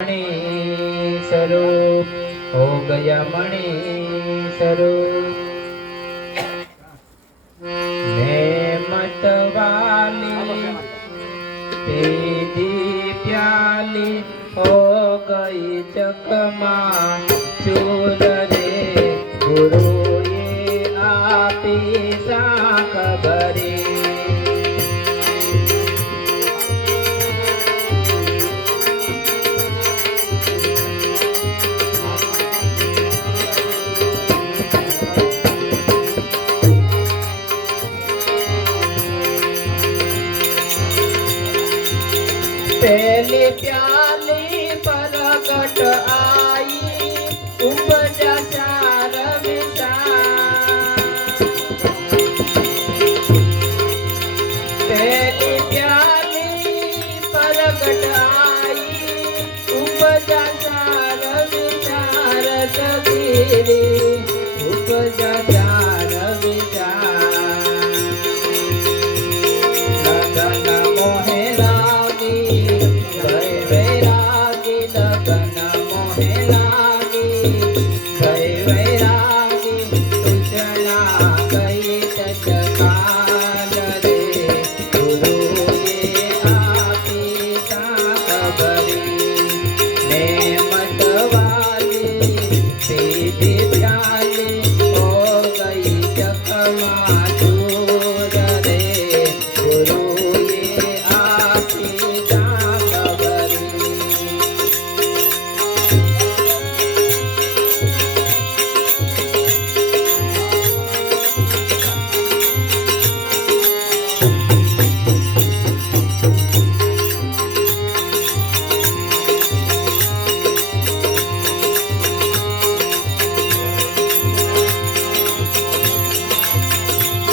मणि स्वरूप हो गया मणि स्वरूप। मैं मतवाली तेजी प्याली हो गई चकमा चूर रे गुरु ये आपी सा खबरी। पहली प्याली प्रगट आई उपजा चार विचार। पहली प्याली प्रगट आई उपजा चार विचार सगीरी उपजा चार विचार।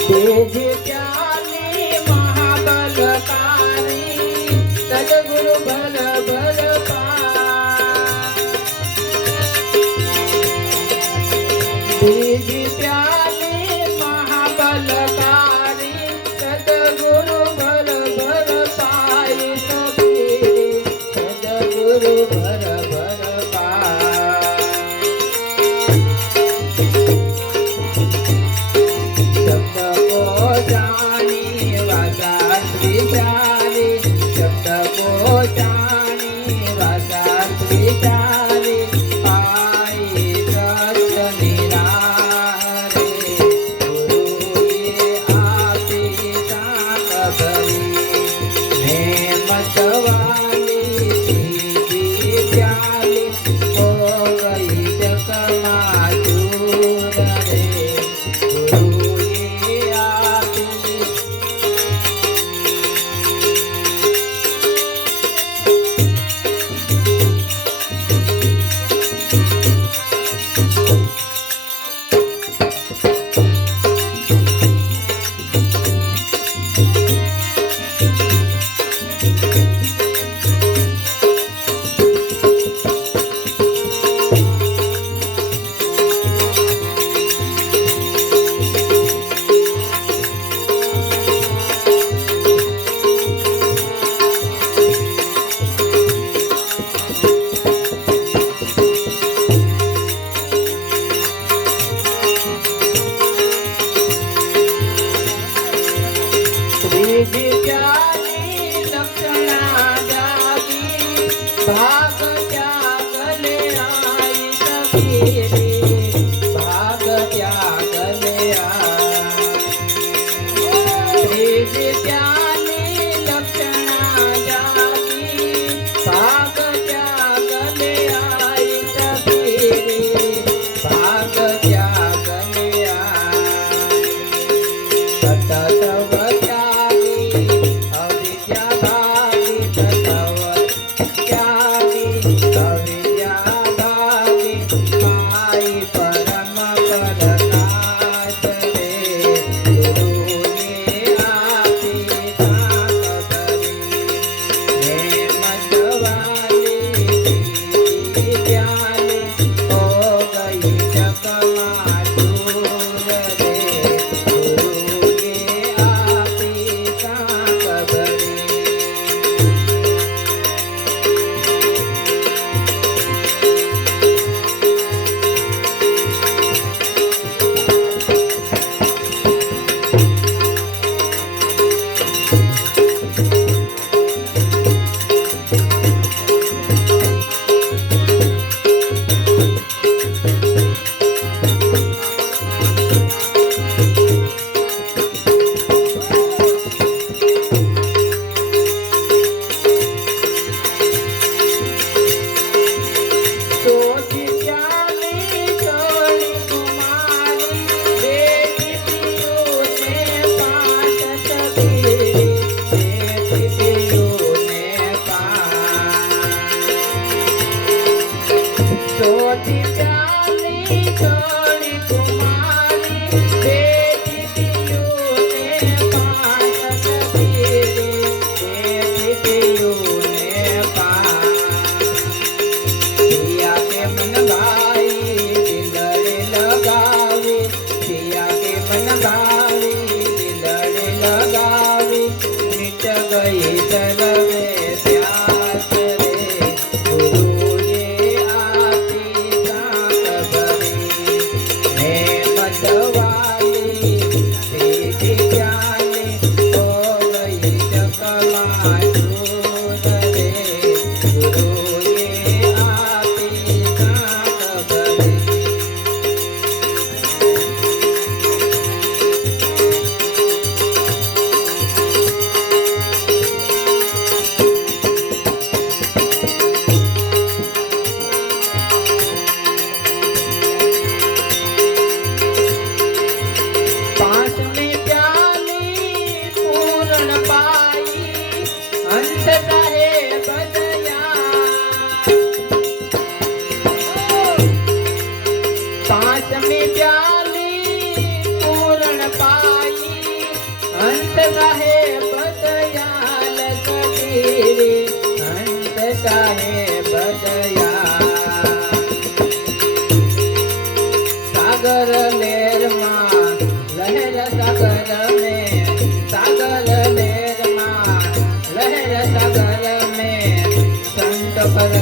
तेज प्याली महाबलकारी सदगुरु भल भल तेज प्याली महाबलकारी सदगुरु भल भल पाई सदगुरु भल भल भाग त्यागले आई सगीरी भाग त्यागले आई प्याली लक्षणा जागी भाग त्यागले आई सगीरी भाग त्यागले आई सतत छोटी प्याली छोड़ी कुमारी बेटी पियू ने पास कबीरे बेटी पियू ने पास सिया के मन भाई दिलड़े लगावे सिया के मन भाई दिलड़े लगावे मिट गई सर्वे प्यास रे गुरु ये आती सात भरी मैं मतवाली सीधी प्याली हो गई चकमा चूर रे गुरु ये आती सात भरी पांचवी प्याली पूर्ण पाई अंत साहेब दया पांचवी प्याली पूर्ण पाई अंत साहेब दयाल कबीरे अंत साहेब दया सागर लेर मां लहर सागर में सागर लेर मां लहर सागर में संत पर